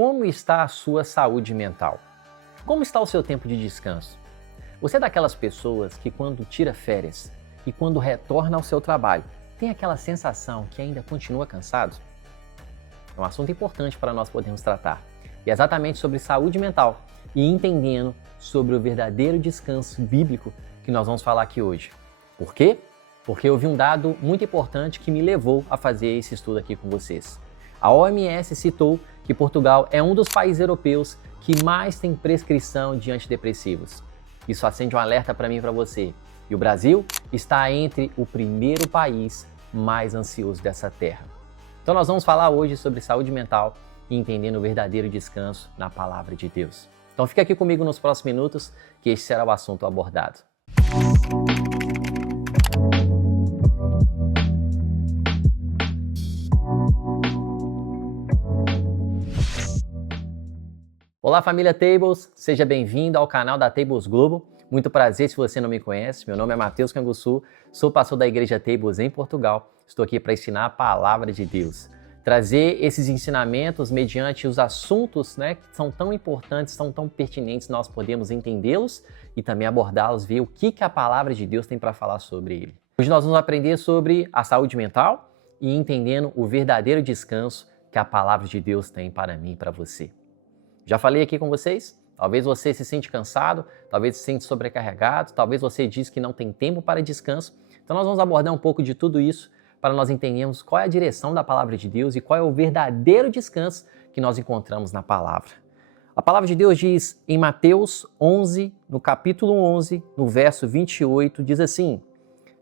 como está a sua saúde mental? Como está o seu tempo de descanso? Você é daquelas pessoas que quando tira férias e quando retorna ao seu trabalho, tem aquela sensação que ainda continua cansado? É um assunto importante para nós podermos tratar. E é exatamente sobre saúde mental e entendendo sobre o verdadeiro descanso bíblico que nós vamos falar aqui hoje. Por quê? Porque eu vi um dado muito importante que me levou a fazer esse estudo aqui com vocês. A OMS citou que Portugal é um dos países europeus que mais tem prescrição de antidepressivos. Isso acende um alerta para mim e para você. E o Brasil está entre o primeiro país mais ansioso dessa terra. Então nós vamos falar hoje sobre saúde mental e entendendo o verdadeiro descanso na palavra de Deus. Então fica aqui comigo nos próximos minutos que este será o assunto abordado. Olá família Tables, seja bem-vindo ao canal da Tables Globo. Muito prazer se você não me conhece, meu nome é Matheus Canguçu, sou pastor da Igreja Tables em Portugal. Estou aqui para ensinar a palavra de Deus. Trazer esses ensinamentos mediante os assuntos que são tão importantes, são tão pertinentes, nós podemos entendê-los e também abordá-los, ver o que a palavra de Deus tem para falar sobre ele. Hoje nós vamos aprender sobre a saúde mental e entendendo o verdadeiro descanso que a palavra de Deus tem para mim e para você. Já falei aqui com vocês? Talvez você se sente cansado, talvez se sente sobrecarregado, talvez você diz que não tem tempo para descanso. Então nós vamos abordar um pouco de tudo isso para nós entendermos qual é a direção da palavra de Deus e qual é o verdadeiro descanso que nós encontramos na palavra. A palavra de Deus diz em Mateus 11, no capítulo 11, no verso 28, diz assim: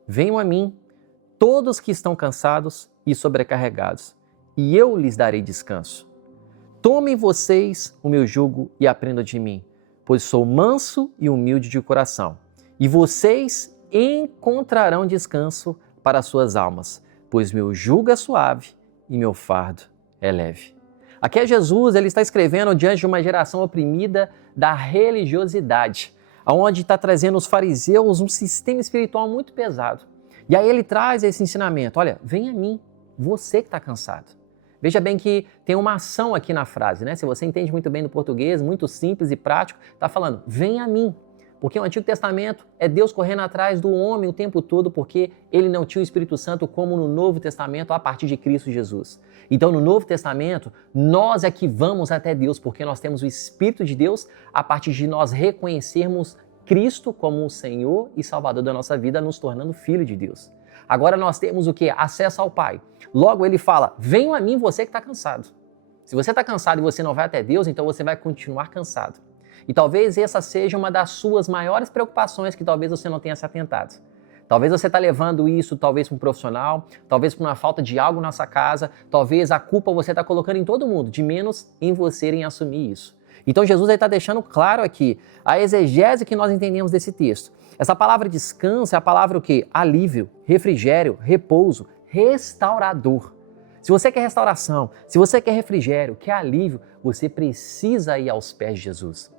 Venham a mim, todos que estão cansados e sobrecarregados, e eu lhes darei descanso. Tomem vocês o meu jugo e aprendam de mim, pois sou manso e humilde de coração. E vocês encontrarão descanso para as suas almas, pois meu jugo é suave e meu fardo é leve. Aqui é Jesus, ele está escrevendo diante de uma geração oprimida da religiosidade, onde está trazendo os fariseus um sistema espiritual muito pesado. E aí ele traz esse ensinamento, olha, vem a mim, você que está cansado. Veja bem que tem uma ação aqui na frase, né? Se você entende muito bem do português, muito simples e prático, está falando, vem a mim. Porque o Antigo Testamento é Deus correndo atrás do homem o tempo todo, porque ele não tinha o Espírito Santo como no Novo Testamento a partir de Cristo Jesus. Então no Novo Testamento, nós é que vamos até Deus, porque nós temos o Espírito de Deus a partir de nós reconhecermos Cristo como o Senhor e Salvador da nossa vida, nos tornando filho de Deus. Agora nós temos o quê? Acesso ao Pai. Logo ele fala, venham a mim você que está cansado. Se você está cansado e você não vai até Deus, então você vai continuar cansado. E talvez essa seja uma das suas maiores preocupações que talvez você não tenha se atentado. Talvez você está levando isso talvez para um profissional, talvez por uma falta de algo na sua casa, talvez a culpa você está colocando em todo mundo, de menos em você em assumir isso. Então Jesus está deixando claro aqui a exegese que nós entendemos desse texto. Essa palavra descanso é a palavra o quê? Alívio, refrigério, repouso, restaurador. Se você quer restauração, se você quer refrigério, quer alívio, você precisa ir aos pés de Jesus.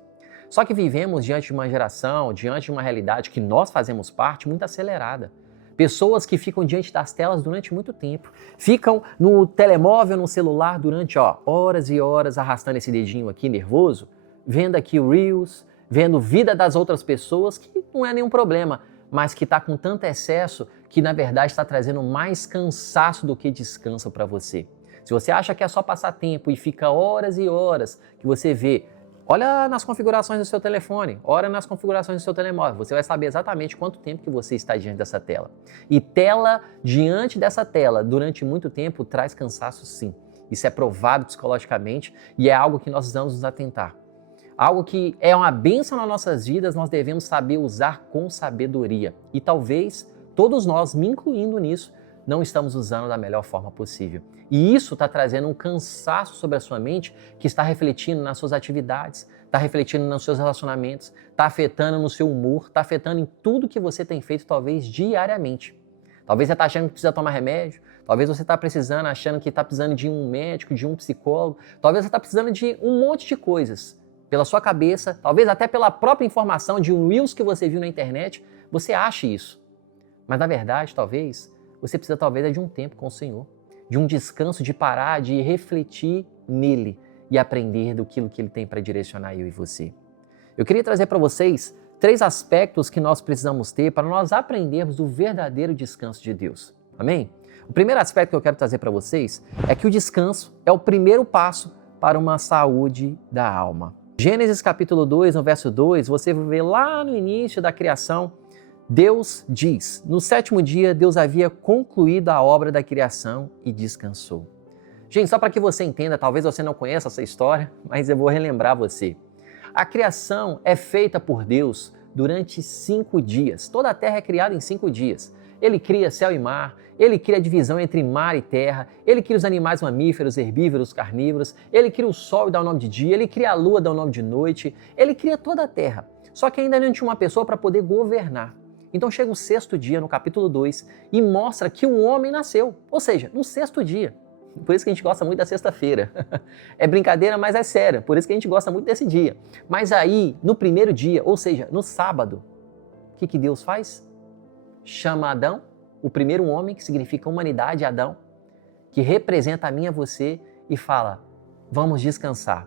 Só que vivemos diante de uma geração, diante de uma realidade que nós fazemos parte muito acelerada. Pessoas que ficam diante das telas durante muito tempo, ficam no telemóvel, no celular durante horas e horas arrastando esse dedinho aqui nervoso, vendo aqui o Reels, vendo vida das outras pessoas, que não é nenhum problema, mas que está com tanto excesso que na verdade está trazendo mais cansaço do que descanso para você. Se você acha que é só passar tempo e fica horas e horas que você vê, olha nas configurações do seu telefone, olha nas configurações do seu telemóvel, você vai saber exatamente quanto tempo que você está diante dessa tela. E tela diante dessa tela durante muito tempo traz cansaço sim. Isso é provado psicologicamente e é algo que nós precisamos nos atentar. Algo que é uma bênção nas nossas vidas, nós devemos saber usar com sabedoria. E talvez todos nós, me incluindo nisso, não estamos usando da melhor forma possível. E isso está trazendo um cansaço sobre a sua mente que está refletindo nas suas atividades, está refletindo nos seus relacionamentos, está afetando no seu humor, está afetando em tudo que você tem feito, talvez diariamente. Talvez você está achando que precisa tomar remédio, talvez você está precisando, achando que está precisando de um médico, de um psicólogo, talvez você está precisando de um monte de coisas. Pela sua cabeça, talvez até pela própria informação de um Reels que você viu na internet, você acha isso. Mas na verdade, talvez, você precisa de um tempo com o Senhor, de um descanso, de parar, de refletir nele e aprender do que Ele tem para direcionar eu e você. Eu queria trazer para vocês 3 aspectos que nós precisamos ter para nós aprendermos do verdadeiro descanso de Deus. Amém? O primeiro aspecto que eu quero trazer para vocês é que o descanso é o primeiro passo para uma saúde da alma. Gênesis capítulo 2, no verso 2, você vê lá no início da criação, Deus diz, no 7º dia Deus havia concluído a obra da criação e descansou. Gente, só para que você entenda, talvez você não conheça essa história, mas eu vou relembrar você. A criação é feita por Deus durante 5 dias. Toda a terra é criada em 5 dias. Ele cria céu e mar, Ele cria a divisão entre mar e terra, Ele cria os animais mamíferos, herbívoros, carnívoros, Ele cria o sol e dá o nome de dia, Ele cria a lua e dá o nome de noite, Ele cria toda a terra. Só que ainda não tinha uma pessoa para poder governar. Então chega o 6º dia, no capítulo 2, e mostra que o homem nasceu, ou seja, no 6º dia. Por isso que a gente gosta muito da sexta-feira. É brincadeira, mas é sério, por isso que a gente gosta muito desse dia. Mas aí, no 1º dia, ou seja, no sábado, o que Deus faz? Chama Adão, o primeiro homem, que significa humanidade, Adão, que representa a mim e a você, e fala, vamos descansar.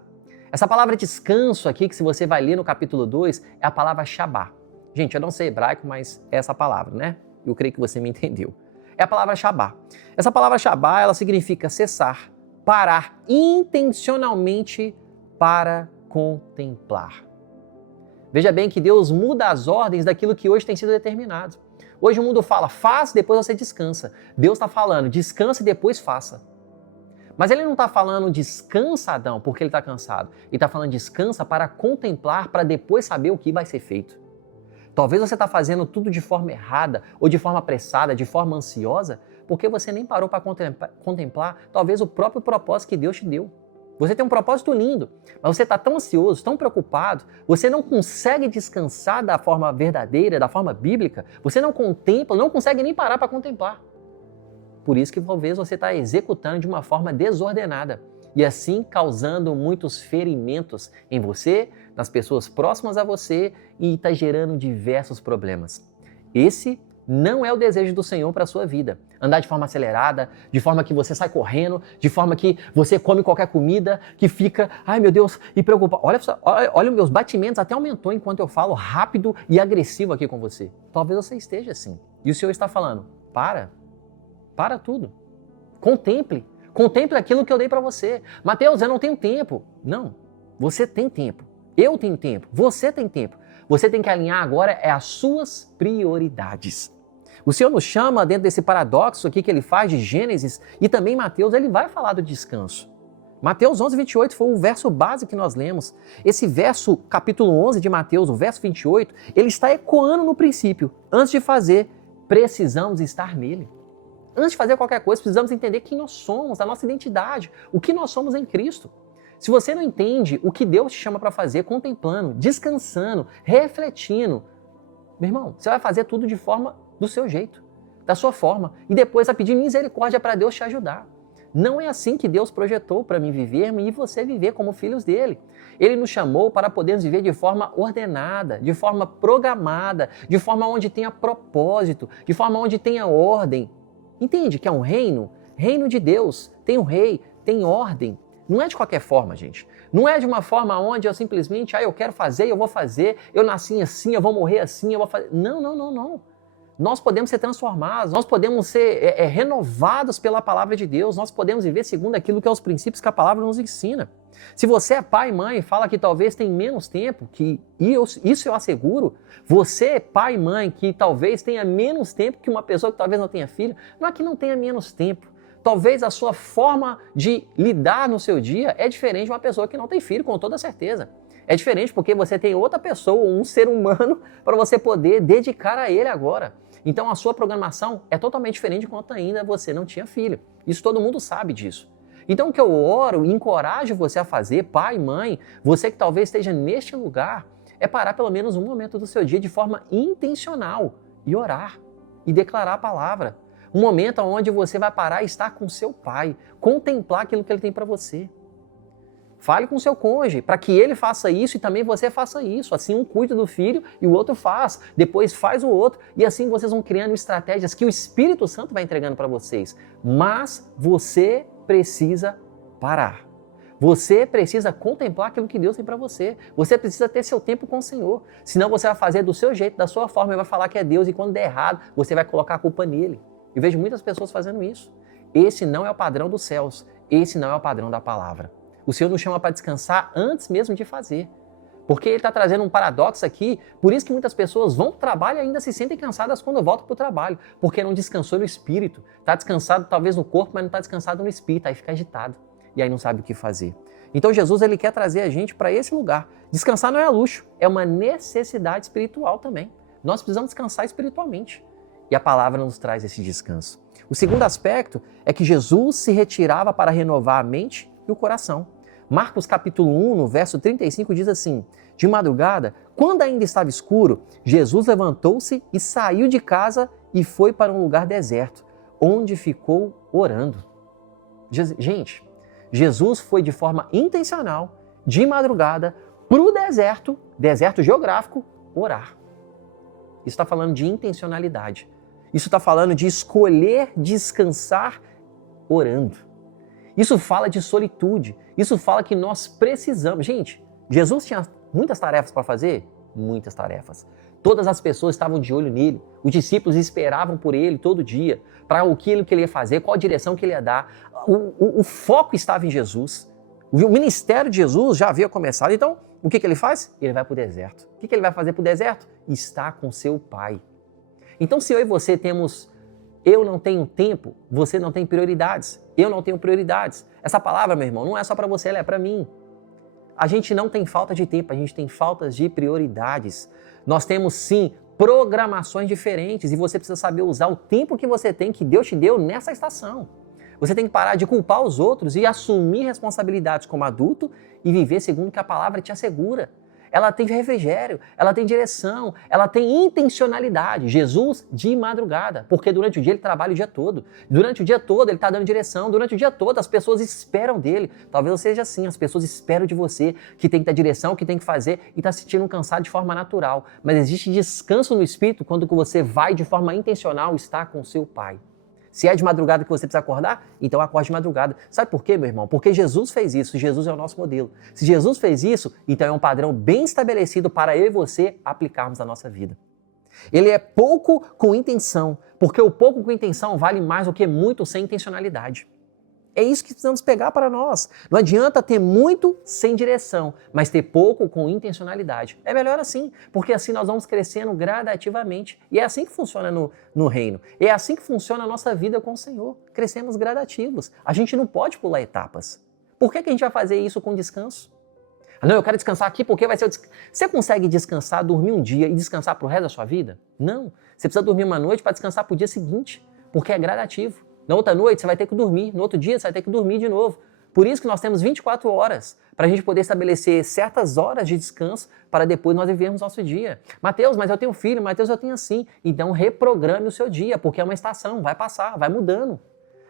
Essa palavra descanso aqui, que se você vai ler no capítulo 2, é a palavra Shabá. Gente, eu não sei hebraico, mas é essa palavra, né? Eu creio que você me entendeu. É a palavra Shabá. Essa palavra Shabá, ela significa cessar, parar intencionalmente para contemplar. Veja bem que Deus muda as ordens daquilo que hoje tem sido determinado. Hoje o mundo fala, faz, depois você descansa. Deus está falando, descansa e depois faça. Mas Ele não está falando descansa, Adão, porque Ele está cansado. Ele está falando descansa para contemplar, para depois saber o que vai ser feito. Talvez você está fazendo tudo de forma errada, ou de forma apressada, de forma ansiosa, porque você nem parou para contemplar talvez o próprio propósito que Deus te deu. Você tem um propósito lindo, mas você está tão ansioso, tão preocupado, você não consegue descansar da forma verdadeira, da forma bíblica, você não contempla, não consegue nem parar para contemplar. Por isso que talvez você está executando de uma forma desordenada e assim causando muitos ferimentos em você, nas pessoas próximas a você e está gerando diversos problemas. Esse não é o desejo do Senhor para a sua vida. Andar de forma acelerada, de forma que você sai correndo, de forma que você come qualquer comida, que fica, ai meu Deus, e preocupa. Olha os meus batimentos até aumentou enquanto eu falo rápido e agressivo aqui com você. Talvez você esteja assim. E o Senhor está falando, para tudo. Contemple aquilo que eu dei para você. Mateus, eu não tenho tempo. Não, você tem tempo. Eu tenho tempo. Você tem tempo. Você tem que alinhar agora as suas prioridades. O Senhor nos chama dentro desse paradoxo aqui que Ele faz de Gênesis e também Mateus, Ele vai falar do descanso. Mateus 11, 28 foi o verso base que nós lemos. Esse verso, capítulo 11 de Mateus, o verso 28, ele está ecoando no princípio. Antes de fazer, precisamos estar nele. Antes de fazer qualquer coisa, precisamos entender quem nós somos, a nossa identidade, o que nós somos em Cristo. Se você não entende o que Deus te chama para fazer, contemplando, descansando, refletindo, meu irmão, você vai fazer tudo de forma do seu jeito, da sua forma, e depois vai pedir misericórdia para Deus te ajudar. Não é assim que Deus projetou para mim viver e você viver como filhos dele. Ele nos chamou para podermos viver de forma ordenada, de forma programada, de forma onde tenha propósito, de forma onde tenha ordem. Entende que é um reino? Reino de Deus. Tem um rei, tem ordem. Não é de qualquer forma, gente. Não é de uma forma onde eu simplesmente, eu quero fazer, eu vou fazer, eu nasci assim, eu vou morrer assim, eu vou fazer. Não. Nós podemos ser transformados, nós podemos ser renovados pela palavra de Deus, nós podemos viver segundo aquilo que é os princípios que a palavra nos ensina. Se você é pai e mãe e fala que talvez tem menos tempo, isso eu asseguro, você, pai e mãe, que talvez tenha menos tempo que uma pessoa que talvez não tenha filho, não é que não tenha menos tempo. Talvez a sua forma de lidar no seu dia é diferente de uma pessoa que não tem filho, com toda certeza. É diferente porque você tem outra pessoa, um ser humano, para você poder dedicar a ele agora. Então a sua programação é totalmente diferente de quando ainda você não tinha filho. Isso todo mundo sabe disso. Então o que eu oro e encorajo você a fazer, pai, mãe, você que talvez esteja neste lugar, é parar pelo menos um momento do seu dia de forma intencional e orar e declarar a palavra. Um momento onde você vai parar e estar com seu pai, contemplar aquilo que ele tem para você. Fale com seu cônjuge para que ele faça isso e também você faça isso. Assim um cuida do filho e o outro faz, depois faz o outro e assim vocês vão criando estratégias que o Espírito Santo vai entregando para vocês. Mas você precisa parar. Você precisa contemplar aquilo que Deus tem para você. Você precisa ter seu tempo com o Senhor. Senão você vai fazer do seu jeito, da sua forma, e vai falar que é Deus, e quando der errado, você vai colocar a culpa nele. Eu vejo muitas pessoas fazendo isso. Esse não é o padrão dos céus. Esse não é o padrão da palavra. O Senhor nos chama para descansar antes mesmo de fazer. Porque Ele está trazendo um paradoxo aqui, por isso que muitas pessoas vão para o trabalho e ainda se sentem cansadas quando voltam para o trabalho, porque não descansou no espírito. Está descansado talvez no corpo, mas não está descansado no espírito, aí fica agitado e aí não sabe o que fazer. Então Jesus ele quer trazer a gente para esse lugar. Descansar não é luxo, é uma necessidade espiritual também. Nós precisamos descansar espiritualmente. E a palavra nos traz esse descanso. O segundo aspecto é que Jesus se retirava para renovar a mente e o coração. Marcos capítulo 1, no verso 35, diz assim: de madrugada, quando ainda estava escuro, Jesus levantou-se e saiu de casa e foi para um lugar deserto, onde ficou orando. Gente, Jesus foi de forma intencional, de madrugada, para o deserto geográfico, orar. Isso está falando de intencionalidade. Isso está falando de escolher descansar orando. Isso fala de solitude. Isso fala que nós precisamos. Gente, Jesus tinha muitas tarefas para fazer? Muitas tarefas. Todas as pessoas estavam de olho nele. Os discípulos esperavam por ele todo dia, para o que ele ia fazer, qual a direção que ele ia dar. O foco estava em Jesus. O ministério de Jesus já havia começado. Então, o que ele faz? Ele vai para o deserto. O que ele vai fazer para o deserto? Está com seu Pai. Então, se eu e você temos, eu não tenho tempo, você não tem prioridades. Eu não tenho prioridades. Essa palavra, meu irmão, não é só para você, ela é para mim. A gente não tem falta de tempo, a gente tem falta de prioridades. Nós temos, sim, programações diferentes e você precisa saber usar o tempo que você tem, que Deus te deu nessa estação. Você tem que parar de culpar os outros e assumir responsabilidades como adulto e viver segundo o que a palavra te assegura. Ela tem refrigério, ela tem direção, ela tem intencionalidade. Jesus de madrugada, porque durante o dia ele trabalha o dia todo. Durante o dia todo ele está dando direção, durante o dia todo as pessoas esperam dele. Talvez seja assim, as pessoas esperam de você, que tem que dar direção, que tem que fazer e está se sentindo cansado de forma natural. Mas existe descanso no espírito quando você vai de forma intencional estar com o seu Pai. Se é de madrugada que você precisa acordar, então acorde de madrugada. Sabe por quê, meu irmão? Porque Jesus fez isso, Jesus é o nosso modelo. Se Jesus fez isso, então é um padrão bem estabelecido para eu e você aplicarmos na nossa vida. Ele é pouco com intenção, porque o pouco com intenção vale mais do que muito sem intencionalidade. É isso que precisamos pegar para nós. Não adianta ter muito sem direção, mas ter pouco com intencionalidade. É melhor assim, porque assim nós vamos crescendo gradativamente. E é assim que funciona no reino. É assim que funciona a nossa vida com o Senhor. Crescemos gradativos. A gente não pode pular etapas. Por que a gente vai fazer isso com descanso? Não, eu quero descansar aqui porque vai ser o descanso. Você consegue descansar, dormir um dia e descansar para o resto da sua vida? Não. Você precisa dormir uma noite para descansar para o dia seguinte, porque é gradativo. Na outra noite você vai ter que dormir, no outro dia você vai ter que dormir de novo. Por isso que nós temos 24 horas para a gente poder estabelecer certas horas de descanso para depois nós vivermos nosso dia. Mateus, mas eu tenho filho, Mateus, eu tenho assim. Então reprograme o seu dia, porque é uma estação, vai passar, vai mudando.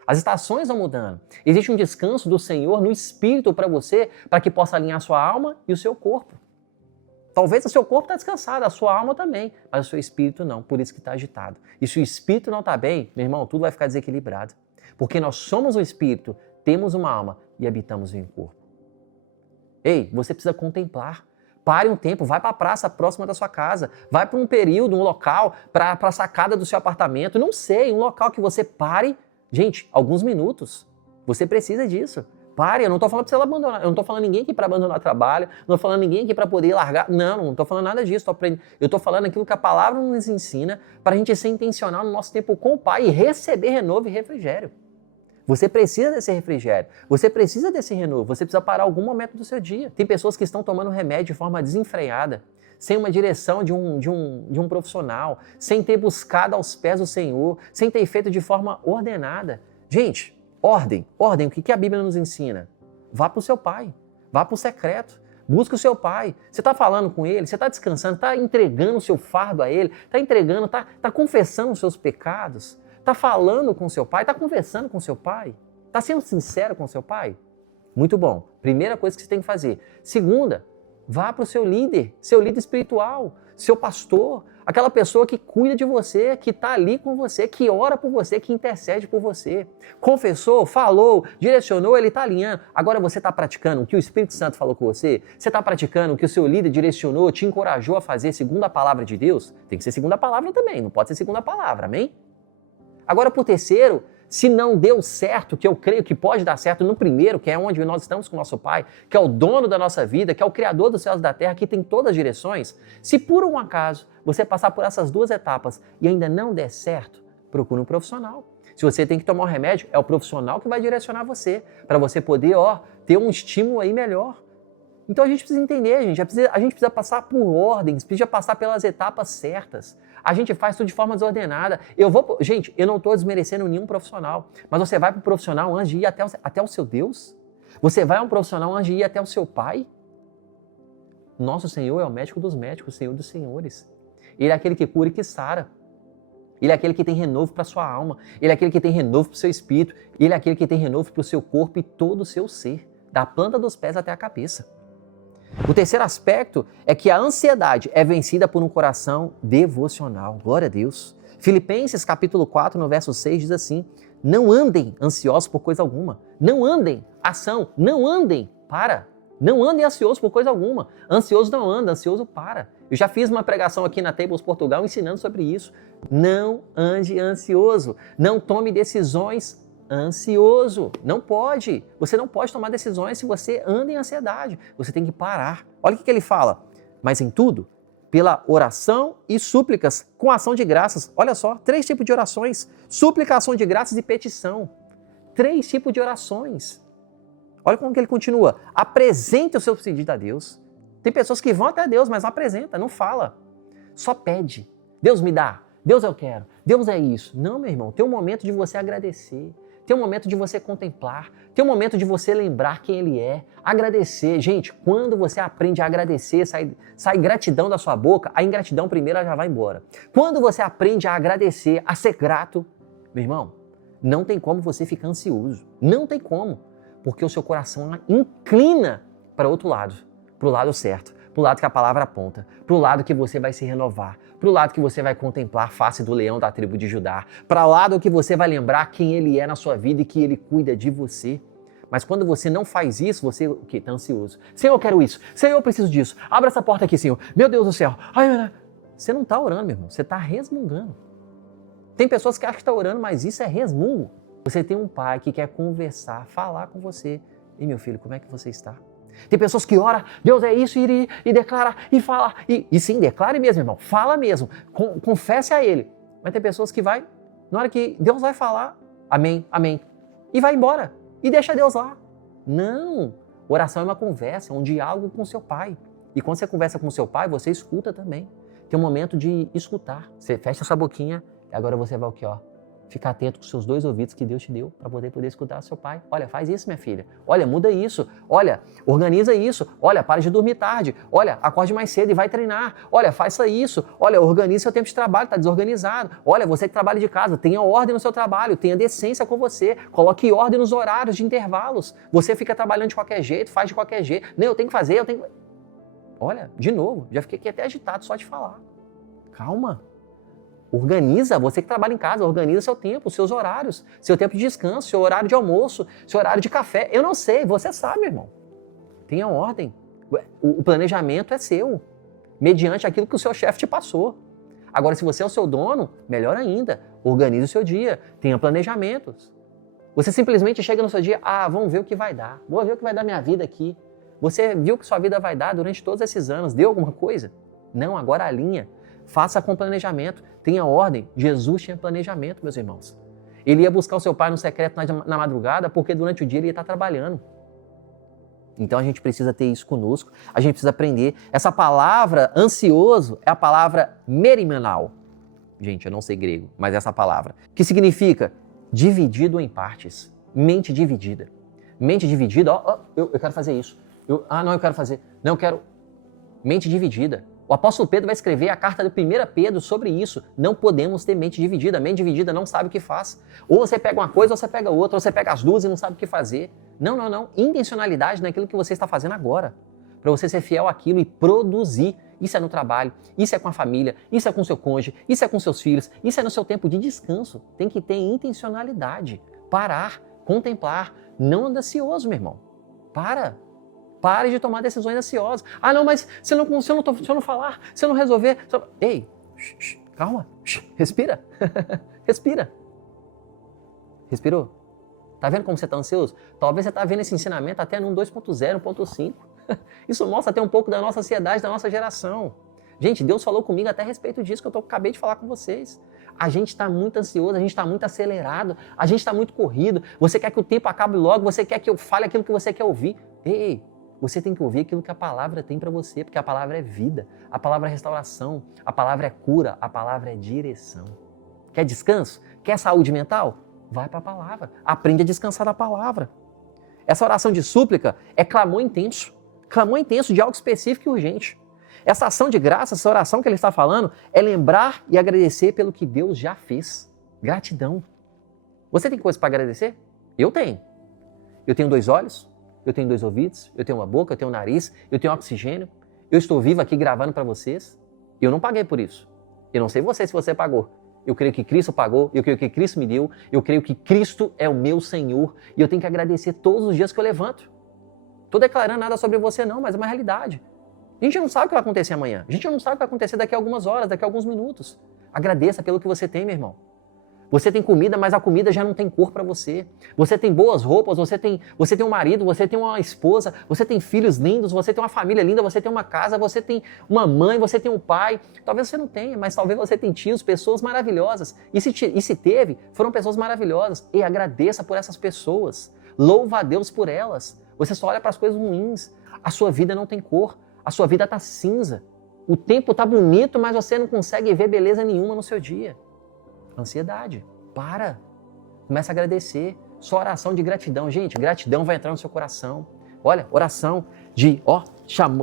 As estações vão mudando. Existe um descanso do Senhor no Espírito para você, para que possa alinhar a sua alma e o seu corpo. Talvez o seu corpo está descansado, a sua alma também, mas o seu espírito não, por isso que está agitado. E se o espírito não está bem, meu irmão, tudo vai ficar desequilibrado. Porque nós somos o espírito, temos uma alma e habitamos em um corpo. Ei, você precisa contemplar. Pare um tempo, vai para a praça próxima da sua casa, vai para um período, um local, para a sacada do seu apartamento, não sei, um local que você pare, gente, alguns minutos. Você precisa disso. Pare, eu não estou falando para você abandonar, eu não estou falando ninguém aqui para abandonar o trabalho, não estou falando ninguém aqui para poder largar, não estou falando nada disso, eu estou falando aquilo que a palavra nos ensina para a gente ser intencional no nosso tempo com o Pai e receber renovo e refrigério. Você precisa desse refrigério, você precisa desse renovo, você precisa parar algum momento do seu dia. Tem pessoas que estão tomando remédio de forma desenfreada, sem uma direção de um profissional, sem ter buscado aos pés do Senhor, sem ter feito de forma ordenada. Gente, ordem, o que a Bíblia nos ensina? Vá para o seu Pai, vá para o secreto, busque o seu Pai. Você está falando com Ele, você está descansando, está entregando o seu fardo a Ele, está entregando, está confessando os seus pecados, está falando com o seu Pai, está conversando com o seu Pai, está sendo sincero com o seu Pai? Muito bom, primeira coisa que você tem que fazer. Segunda, vá para o seu líder espiritual, seu pastor, Aquela pessoa que cuida de você, que está ali com você, que ora por você, que intercede por você. Confessou, falou, direcionou, ele está alinhando. Agora você está praticando o que o Espírito Santo falou com você? Você está praticando o que o seu líder direcionou, te encorajou a fazer segundo a palavra de Deus? Tem que ser segundo a palavra também, não pode ser segundo a palavra, amém? Agora, por terceiro, se não deu certo, que eu creio que pode dar certo no primeiro, que é onde nós estamos com o nosso Pai, que é o dono da nossa vida, que é o Criador dos céus e da terra, que tem todas as direções, se por um acaso você passar por essas duas etapas e ainda não der certo, procure um profissional. Se você tem que tomar um remédio, é o profissional que vai direcionar você, para você poder, ter um estímulo aí melhor. Então a gente precisa entender, a gente precisa passar por ordens, precisa passar pelas etapas certas. A gente faz tudo de forma desordenada. Gente, eu não estou desmerecendo nenhum profissional, mas você vai para o profissional antes de ir até o seu Deus? Você vai a um profissional antes de ir até o seu Pai? Nosso Senhor é o médico dos médicos, o Senhor dos senhores. Ele é aquele que cura e que sara. Ele é aquele que tem renovo para a sua alma. Ele é aquele que tem renovo para o seu espírito. Ele é aquele que tem renovo para o seu corpo e todo o seu ser, da planta dos pés até a cabeça. O terceiro aspecto é que a ansiedade é vencida por um coração devocional. Glória a Deus. Filipenses capítulo 4, no verso 6, diz assim: não andem ansiosos por coisa alguma. Não andem, não andem, Não andem ansiosos por coisa alguma. Ansioso não anda, ansioso para. Eu já fiz uma pregação aqui na Tables Portugal ensinando sobre isso. Não ande ansioso. Não tome decisões ansioso. Não pode. Você não pode tomar decisões se você anda em ansiedade. Você tem que parar. Olha o que ele fala. Mas em tudo, pela oração e súplicas, com ação de graças. Olha só, 3 tipos de orações. Súplica, ação de graças e petição. 3 tipos de orações. Olha como que ele continua. Apresente o seu pedido a Deus. Tem pessoas que vão até Deus, mas não apresenta, não fala. Só pede. Deus me dá. Deus eu quero. Deus é isso. Não, meu irmão. Tem um momento de você agradecer. Tem um momento de você contemplar. Tem um momento de você lembrar quem Ele é. Agradecer. Gente, quando você aprende a agradecer, sai gratidão da sua boca, a ingratidão primeiro já vai embora. Quando você aprende a agradecer, a ser grato, meu irmão, não tem como você ficar ansioso. Não tem como. Porque o seu coração inclina para outro lado, para o lado certo, para o lado que a palavra aponta, para o lado que você vai se renovar, para o lado que você vai contemplar a face do leão da tribo de Judá, para o lado que você vai lembrar quem ele é na sua vida e que ele cuida de você. Mas quando você não faz isso, você o quê? Está ansioso. Senhor, eu quero isso. Senhor, eu preciso disso. Abra essa porta aqui, Senhor. Meu Deus do céu. Ai, você não está orando, meu irmão. Você está resmungando. Tem pessoas que acham que está orando, mas isso é resmungo. Você tem um pai que quer conversar, falar com você. E meu filho, como é que você está? Tem pessoas que oram, Deus é isso, e declara, e fala. E sim, declare mesmo, irmão. Fala mesmo. Confesse a Ele. Mas tem pessoas que vai, na hora que Deus vai falar, amém, amém. E vai embora. E deixa Deus lá. Não. Oração é uma conversa, é um diálogo com o seu pai. E quando você conversa com o seu pai, você escuta também. Tem um momento de escutar. Você fecha sua boquinha e agora você vai o quê, Ficar atento com os seus 2 ouvidos que Deus te deu para poder escutar seu pai. Olha, faz isso, minha filha. Olha, muda isso. Olha, organiza isso. Olha, para de dormir tarde. Olha, acorde mais cedo e vai treinar. Olha, faça isso. Olha, organize seu tempo de trabalho, está desorganizado. Olha, você que trabalha de casa, tenha ordem no seu trabalho, tenha decência com você. Coloque ordem nos horários de intervalos. Você fica trabalhando de qualquer jeito, faz de qualquer jeito. Não, eu tenho que fazer, eu tenho que... Olha, de novo, já fiquei aqui até agitado só de falar. Calma. Organiza, você que trabalha em casa, organiza seu tempo, seus horários, seu tempo de descanso, seu horário de almoço, seu horário de café. Eu não sei, você sabe, meu irmão. Tenha ordem. O planejamento é seu, mediante aquilo que o seu chefe te passou. Agora, se você é o seu dono, melhor ainda, organize o seu dia, tenha planejamentos. Você simplesmente chega no seu dia, vamos ver o que vai dar, vou ver o que vai dar minha vida aqui. Você viu que sua vida vai dar durante todos esses anos, deu alguma coisa? Não, agora alinha. Faça com planejamento, tenha ordem. Jesus tinha planejamento, meus irmãos. Ele ia buscar o seu pai no secreto na madrugada, porque durante o dia ele ia estar trabalhando. Então a gente precisa ter isso conosco, a gente precisa aprender. Essa palavra ansioso é a palavra merimenal. Gente, eu não sei grego, mas essa palavra. Que significa dividido em partes, mente dividida. Mente dividida, eu quero fazer isso. Eu quero fazer. Não, eu quero. Mente dividida. O apóstolo Pedro vai escrever a carta de 1 Pedro sobre isso. Não podemos ter mente dividida. A mente dividida não sabe o que faz. Ou você pega uma coisa ou você pega outra. Ou você pega as duas e não sabe o que fazer. Não. Intencionalidade naquilo que você está fazendo agora. Para você ser fiel àquilo e produzir. isso é no trabalho, isso é com a família, isso é com o seu cônjuge, isso é com seus filhos, isso é no seu tempo de descanso. Tem que ter intencionalidade, parar, contemplar, não anda ansioso, meu irmão. Pare de tomar decisões ansiosas. Ah, não, mas se eu não falar, se eu não resolver... Ei, calma, respira, respira. Respirou? Tá vendo como você está ansioso? Talvez você está vendo esse ensinamento até num 2.0, 1.5. Isso mostra até um pouco da nossa ansiedade, da nossa geração. Gente, Deus falou comigo até a respeito disso que eu acabei de falar com vocês. A gente está muito ansioso, a gente está muito acelerado, a gente está muito corrido. Você quer que o tempo acabe logo, você quer que eu fale aquilo que você quer ouvir. Ei, você tem que ouvir aquilo que a palavra tem para você, porque a palavra é vida, a palavra é restauração, a palavra é cura, a palavra é direção. Quer descanso? Quer saúde mental? Vai para a palavra, aprende a descansar da palavra. Essa oração de súplica é clamor intenso de algo específico e urgente. Essa ação de graça, essa oração que ele está falando, é lembrar e agradecer pelo que Deus já fez. Gratidão. Você tem coisa para agradecer? Eu tenho. Eu tenho 2 olhos, eu tenho 2 ouvidos, eu tenho uma boca, eu tenho um nariz, eu tenho oxigênio, eu estou vivo aqui gravando para vocês. Eu não paguei por isso. Eu não sei você se você pagou. Eu creio que Cristo pagou, eu creio que Cristo me deu, eu creio que Cristo é o meu Senhor e eu tenho que agradecer todos os dias que eu levanto. Estou declarando nada sobre você não, mas é uma realidade. A gente não sabe o que vai acontecer amanhã, a gente não sabe o que vai acontecer daqui a algumas horas, daqui a alguns minutos. Agradeça pelo que você tem, meu irmão. Você tem comida, mas a comida já não tem cor para você. Você tem boas roupas, você tem um marido, você tem uma esposa, você tem filhos lindos, você tem uma família linda, você tem uma casa, você tem uma mãe, você tem um pai. Talvez você não tenha, mas talvez você tenha tios, pessoas maravilhosas. E se teve, foram pessoas maravilhosas. E agradeça por essas pessoas. Louva a Deus por elas. Você só olha para as coisas ruins. A sua vida não tem cor. A sua vida está cinza. O tempo está bonito, mas você não consegue ver beleza nenhuma no seu dia. Ansiedade. Para. Começa a agradecer. Só oração de gratidão. Gente, gratidão vai entrar no seu coração. Olha, oração de,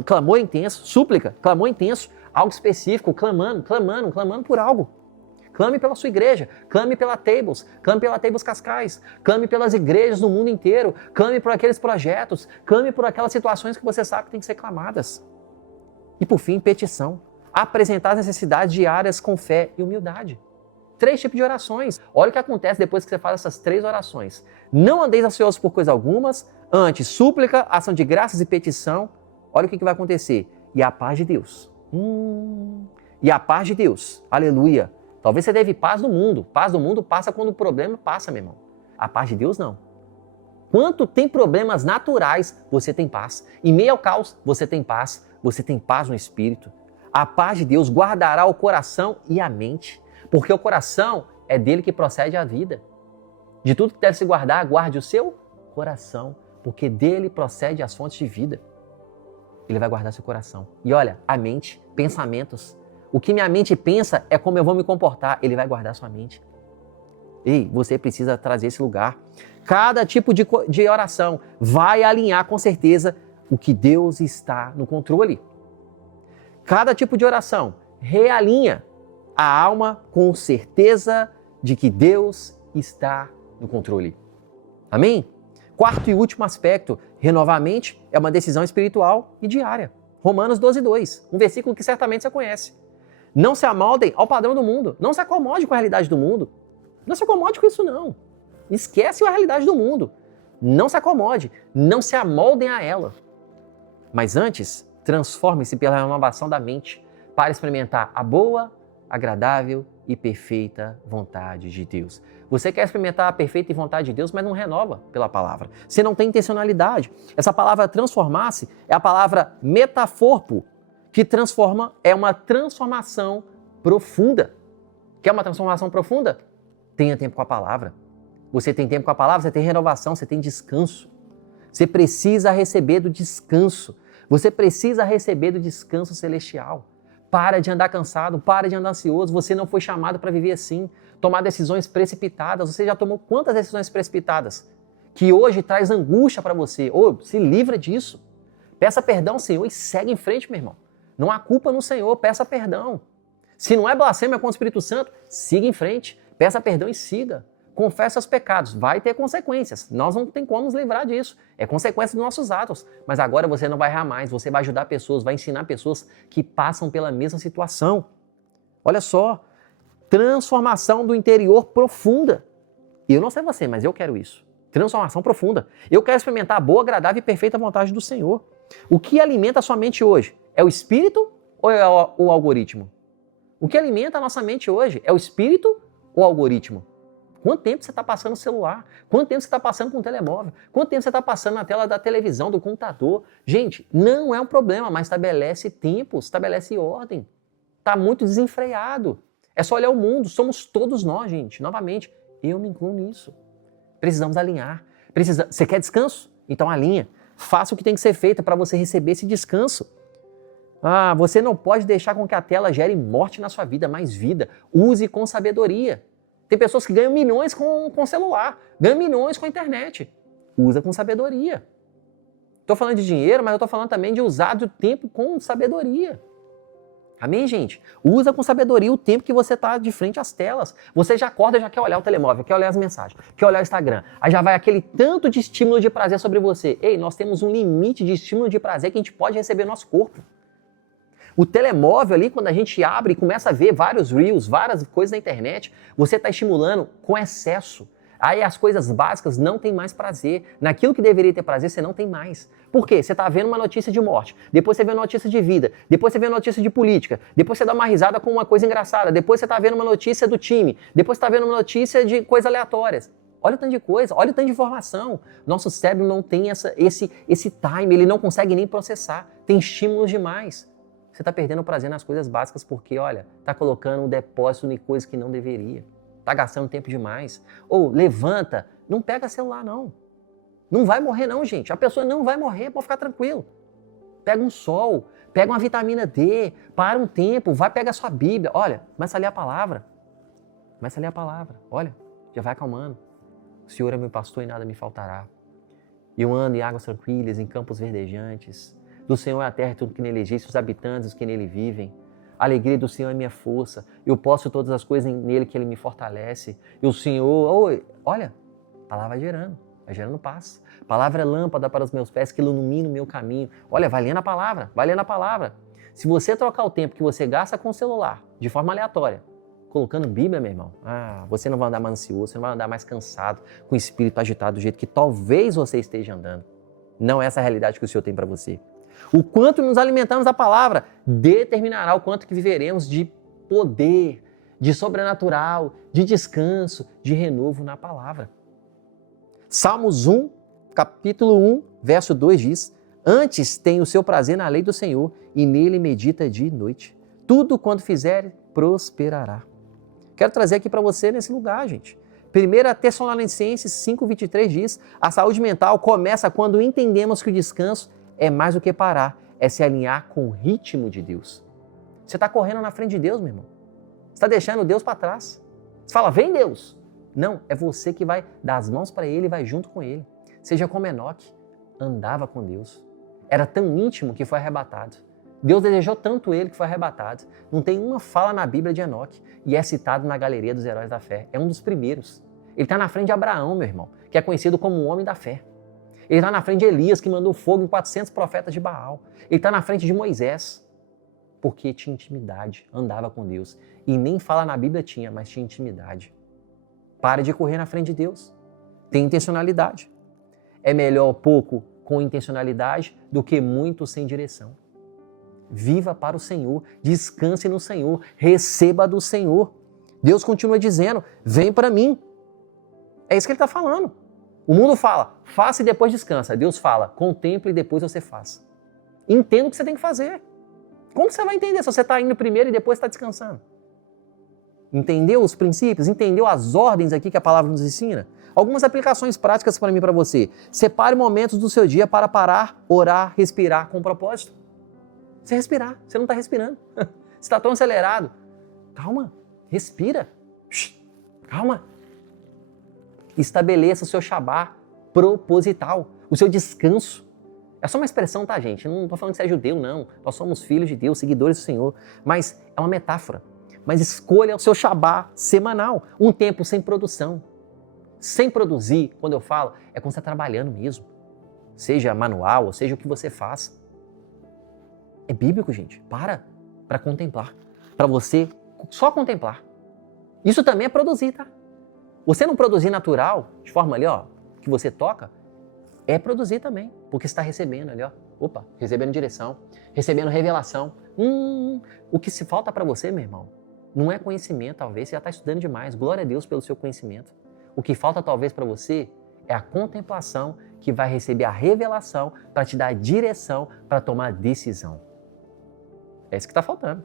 clamor intenso, súplica, clamor intenso, algo específico, clamando por algo. Clame pela sua igreja, clame pela Tables Cascais, clame pelas igrejas do mundo inteiro, clame por aqueles projetos, clame por aquelas situações que você sabe que tem que ser clamadas. E por fim, petição. Apresentar as necessidades diárias com fé e humildade. 3 tipos de orações. Olha o que acontece depois que você faz essas 3 orações. Não andeis ansiosos por coisa algumas, antes súplica, ação de graças e petição. Olha o que vai acontecer. E a paz de Deus. E a paz de Deus. Aleluia. Talvez você teve paz do mundo. Paz do mundo passa quando o problema passa, meu irmão. A paz de Deus não. Quanto tem problemas naturais, você tem paz. Em meio ao caos, você tem paz. Você tem paz no espírito. A paz de Deus guardará o coração e a mente. Porque o coração é dele que procede a vida. De tudo que deve se guardar, guarde o seu coração, porque dele procede as fontes de vida. Ele vai guardar seu coração. E olha, a mente, pensamentos. O que minha mente pensa é como eu vou me comportar. Ele vai guardar sua mente. Ei, você precisa trazer esse lugar. Cada tipo de oração vai alinhar com certeza o que Deus está no controle. Cada tipo de oração realinha a alma com certeza de que Deus está no controle. Amém? 4º e último aspecto, renovar a mente é uma decisão espiritual e diária. Romanos 12:2, um versículo que certamente você conhece. Não se amoldem ao padrão do mundo, não se acomode com a realidade do mundo. Não se acomode com isso não. Esquece a realidade do mundo. Não se acomode, não se amoldem a ela. Mas antes, transforme-se pela renovação da mente para experimentar a boa, agradável e perfeita vontade de Deus. Você quer experimentar a perfeita vontade de Deus, mas não renova pela palavra. Você não tem intencionalidade. Essa palavra transformar-se é a palavra metaforpo, que transforma, é uma transformação profunda. Quer uma transformação profunda? Tenha tempo com a palavra. Você tem tempo com a palavra, você tem renovação, você tem descanso. Você precisa receber do descanso. Você precisa receber do descanso celestial. Para de andar cansado, para de andar ansioso. Você não foi chamado para viver assim. Tomar decisões precipitadas. Você já tomou quantas decisões precipitadas? Que hoje traz angústia para você. Se livra disso. Peça perdão ao Senhor e segue em frente, meu irmão. Não há culpa no Senhor, peça perdão. Se não é blasfêmia contra o Espírito Santo, siga em frente. Peça perdão e siga. Confessa os pecados, vai ter consequências. Nós não tem como nos livrar disso. É consequência dos nossos atos. Mas agora você não vai errar mais, você vai ajudar pessoas, vai ensinar pessoas que passam pela mesma situação. Olha só, transformação do interior profunda. E eu não sei você, mas eu quero isso. Transformação profunda. Eu quero experimentar a boa, agradável e perfeita vontade do Senhor. O que alimenta a sua mente hoje? É o espírito ou é o algoritmo? O que alimenta a nossa mente hoje? É o espírito ou o algoritmo? Quanto tempo você está passando no celular? Quanto tempo você está passando com o telemóvel? Quanto tempo você está passando na tela da televisão, do computador? Gente, não é um problema, mas estabelece tempo, estabelece ordem. Está muito desenfreado. É só olhar o mundo, somos todos nós, gente. Novamente, eu me incluo nisso. Precisamos alinhar. Você quer descanso? Então alinha. Faça o que tem que ser feito para você receber esse descanso. Você não pode deixar com que a tela gere morte na sua vida, mas vida. Use com sabedoria. Tem pessoas que ganham milhões com celular, ganham milhões com a internet. Usa com sabedoria. Estou falando de dinheiro, mas eu estou falando também de usar o tempo com sabedoria. Amém, gente? Usa com sabedoria o tempo que você está de frente às telas. Você já acorda, já quer olhar o telemóvel, quer olhar as mensagens, quer olhar o Instagram. Aí já vai aquele tanto de estímulo de prazer sobre você. Ei, nós temos um limite de estímulo de prazer que a gente pode receber no nosso corpo. O telemóvel ali, quando a gente abre e começa a ver vários reels, várias coisas na internet, você está estimulando com excesso. Aí as coisas básicas não tem mais prazer. Naquilo que deveria ter prazer, você não tem mais. Por quê? Você está vendo uma notícia de morte, depois você vê uma notícia de vida, depois você vê uma notícia de política, depois você dá uma risada com uma coisa engraçada, depois você está vendo uma notícia do time, depois você está vendo uma notícia de coisas aleatórias. Olha o tanto de coisa, olha o tanto de informação. Nosso cérebro não tem esse time, ele não consegue nem processar. Tem estímulos demais. Você está perdendo o prazer nas coisas básicas porque, olha, está colocando um depósito em coisas que não deveria. Está gastando tempo demais. Ou levanta, não pega celular não. Não vai morrer não, gente. A pessoa não vai morrer, pode ficar tranquilo. Pega um sol, pega uma vitamina D, para um tempo, vai pegar sua Bíblia. Olha, começa a ler a palavra. Começa a ler a palavra. Olha, já vai acalmando. O Senhor é meu pastor e nada me faltará. Eu ando em águas tranquilas, em campos verdejantes. Do Senhor é a terra e tudo que nele existe, os habitantes, os que nele vivem. A alegria do Senhor é minha força. Eu posso todas as coisas nele que ele me fortalece. E o Senhor, olha, a palavra vai gerando paz. A palavra é lâmpada para os meus pés, que ilumina o meu caminho. Olha, vai lendo a palavra, vai lendo a palavra. Se você trocar o tempo que você gasta com o celular, de forma aleatória, colocando Bíblia, meu irmão, você não vai andar mais ansioso, você não vai andar mais cansado, com o espírito agitado do jeito que talvez você esteja andando. Não é essa a realidade que o Senhor tem para você. O quanto nos alimentamos da palavra determinará o quanto que viveremos de poder, de sobrenatural, de descanso, de renovo na palavra. Salmos 1, capítulo 1, verso 2 diz: Antes tem o seu prazer na lei do Senhor e nele medita dia e noite. Tudo quanto fizer prosperará. Quero trazer aqui para você nesse lugar, gente. 1 Tessalonicenses 5,23 diz: A saúde mental começa quando entendemos que o descanso é mais do que parar, é se alinhar com o ritmo de Deus. Você está correndo na frente de Deus, meu irmão. Você está deixando Deus para trás. Você fala, vem Deus. Não, é você que vai dar as mãos para Ele e vai junto com Ele. Seja como Enoque, andava com Deus. Era tão íntimo que foi arrebatado. Deus desejou tanto ele que foi arrebatado. Não tem uma fala na Bíblia de Enoque e é citado na galeria dos heróis da fé. É um dos primeiros. Ele está na frente de Abraão, meu irmão, que é conhecido como o homem da fé. Ele está na frente de Elias, que mandou fogo em 400 profetas de Baal. Ele está na frente de Moisés, porque tinha intimidade, andava com Deus. E nem fala na Bíblia tinha, mas tinha intimidade. Pare de correr na frente de Deus. Tem intencionalidade. É melhor pouco com intencionalidade do que muito sem direção. Viva para o Senhor, descanse no Senhor, receba do Senhor. Deus continua dizendo, vem para mim. É isso que ele está falando. O mundo fala, faça e depois descansa. Deus fala, contemple e depois você faça. Entenda o que você tem que fazer. Como você vai entender se você está indo primeiro e depois está descansando? Entendeu os princípios? Entendeu as ordens aqui que a palavra nos ensina? Algumas aplicações práticas para mim e para você. Separe momentos do seu dia para parar, orar, respirar com propósito. Você respirar, você não está respirando. Você está tão acelerado. Calma, respira. Calma. Estabeleça o seu Shabá proposital, o seu descanso. É só uma expressão, tá, gente? Eu não estou falando que você é judeu, não. Nós somos filhos de Deus, seguidores do Senhor. Mas é uma metáfora. Mas escolha o seu Shabá semanal, um tempo sem produção. sem produzir, quando eu falo, é quando você está trabalhando mesmo. Seja manual, ou seja o que você faz. É bíblico, gente. Para contemplar. Para você só contemplar. Isso também é produzir, tá? Você não produzir natural, de forma ali, ó, que você toca, é produzir também. Porque você está recebendo ali, ó. Opa, recebendo direção, recebendo revelação. O que se falta para você, meu irmão, não é conhecimento, talvez. Você já está estudando demais. Glória a Deus pelo seu conhecimento. O que falta, talvez, para você é a contemplação que vai receber a revelação para te dar a direção para tomar decisão. É isso que está faltando.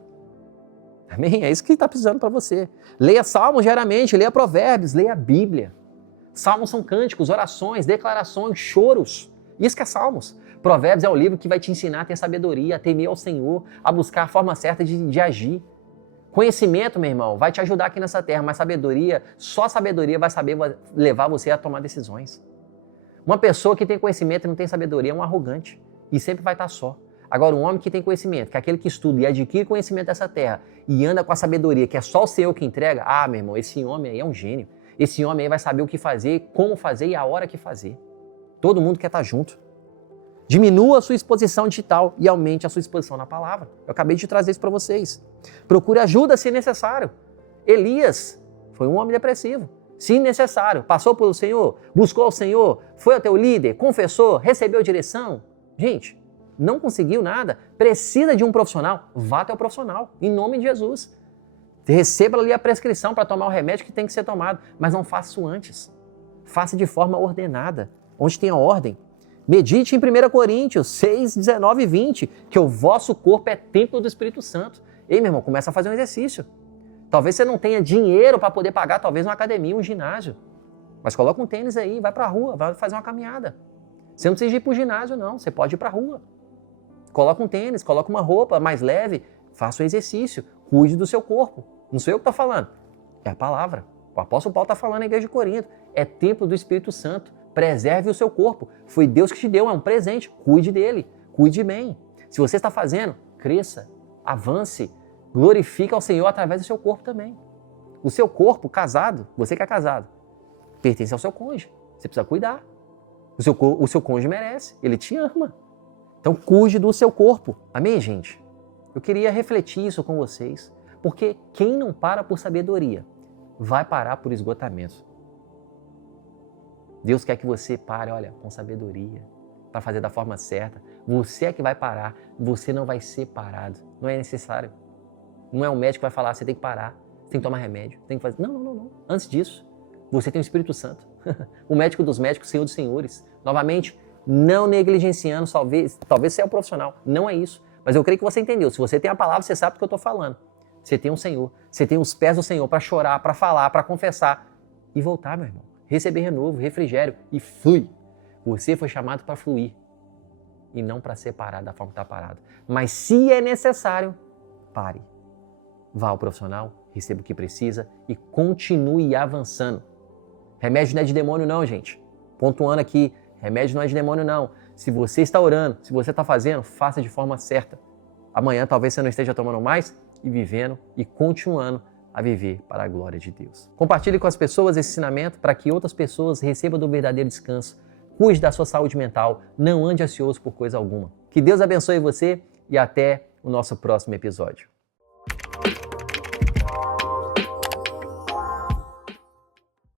Amém? É isso que está precisando para você. Leia Salmos diariamente, leia Provérbios, leia a Bíblia. Salmos são cânticos, orações, declarações, choros. Isso que é Salmos. Provérbios é o livro que vai te ensinar a ter sabedoria, a temer ao Senhor, a buscar a forma certa de agir. Conhecimento, meu irmão, vai te ajudar aqui nessa terra, mas sabedoria, só sabedoria vai saber levar você a tomar decisões. Uma pessoa que tem conhecimento e não tem sabedoria é um arrogante e sempre vai estar só. Agora, um homem que tem conhecimento, que é aquele que estuda e adquire conhecimento dessa terra e anda com a sabedoria, que é só o Senhor que entrega, meu irmão, esse homem aí é um gênio. Esse homem aí vai saber o que fazer, como fazer e a hora que fazer. Todo mundo quer estar junto. Diminua a sua exposição digital e aumente a sua exposição na palavra. Eu acabei de trazer isso para vocês. Procure ajuda se necessário. Elias foi um homem depressivo. Se necessário, passou pelo Senhor, buscou o Senhor, foi até o líder, confessou, recebeu direção. Gente, não conseguiu nada, precisa de um profissional, vá até o profissional, em nome de Jesus. Receba ali a prescrição para tomar o remédio que tem que ser tomado, mas não faça isso antes. Faça de forma ordenada, onde tenha ordem. Medite em 1 Coríntios 6, 19 e 20, que o vosso corpo é templo do Espírito Santo. Ei, meu irmão, começa a fazer um exercício. Talvez você não tenha dinheiro para poder pagar, talvez uma academia, um ginásio. Mas coloca um tênis aí, vai para a rua, vai fazer uma caminhada. Você não precisa ir para o ginásio, não. Você pode ir para a rua. Coloca um tênis, coloca uma roupa mais leve, faça o exercício, cuide do seu corpo. Não sou eu que estou falando, é a palavra. O apóstolo Paulo está falando na igreja de Corinto. É templo do Espírito Santo. Preserve o seu corpo. Foi Deus que te deu, é um presente. Cuide dele, cuide bem. Se você está fazendo, cresça, avance, glorifique ao Senhor através do seu corpo também. O seu corpo, casado, você que é casado, pertence ao seu cônjuge. Você precisa cuidar. O seu cônjuge merece, ele te ama. Então cuide do seu corpo. Amém, gente? Eu queria refletir isso com vocês, porque quem não para por sabedoria, vai parar por esgotamento. Deus quer que você pare, olha, com sabedoria, para fazer da forma certa. Você é que vai parar, você não vai ser parado. Não é necessário. Não é o médico que vai falar, você tem que parar, você tem que tomar remédio, tem que fazer... Não. Antes disso, você tem o Espírito Santo. O médico dos médicos, Senhor dos senhores. Novamente, não negligenciando, talvez você é o profissional. Não é isso. Mas eu creio que você entendeu. Se você tem a palavra, você sabe do que eu estou falando. Você tem um Senhor. Você tem os pés do Senhor para chorar, para falar, para confessar. E voltar, meu irmão. Receber renovo, refrigério e flui. Você foi chamado para fluir e não para ser parado da forma que está parado. Mas se é necessário, pare. Vá ao profissional, receba o que precisa e continue avançando. Remédio não é de demônio não, gente. Pontuando aqui, remédio não é de demônio não. Se você está orando, se você está fazendo, faça de forma certa. Amanhã talvez você não esteja tomando mais e vivendo e continuando a viver para a glória de Deus. Compartilhe com as pessoas esse ensinamento para que outras pessoas recebam do verdadeiro descanso. Cuide da sua saúde mental, não ande ansioso por coisa alguma. Que Deus abençoe você e até o nosso próximo episódio.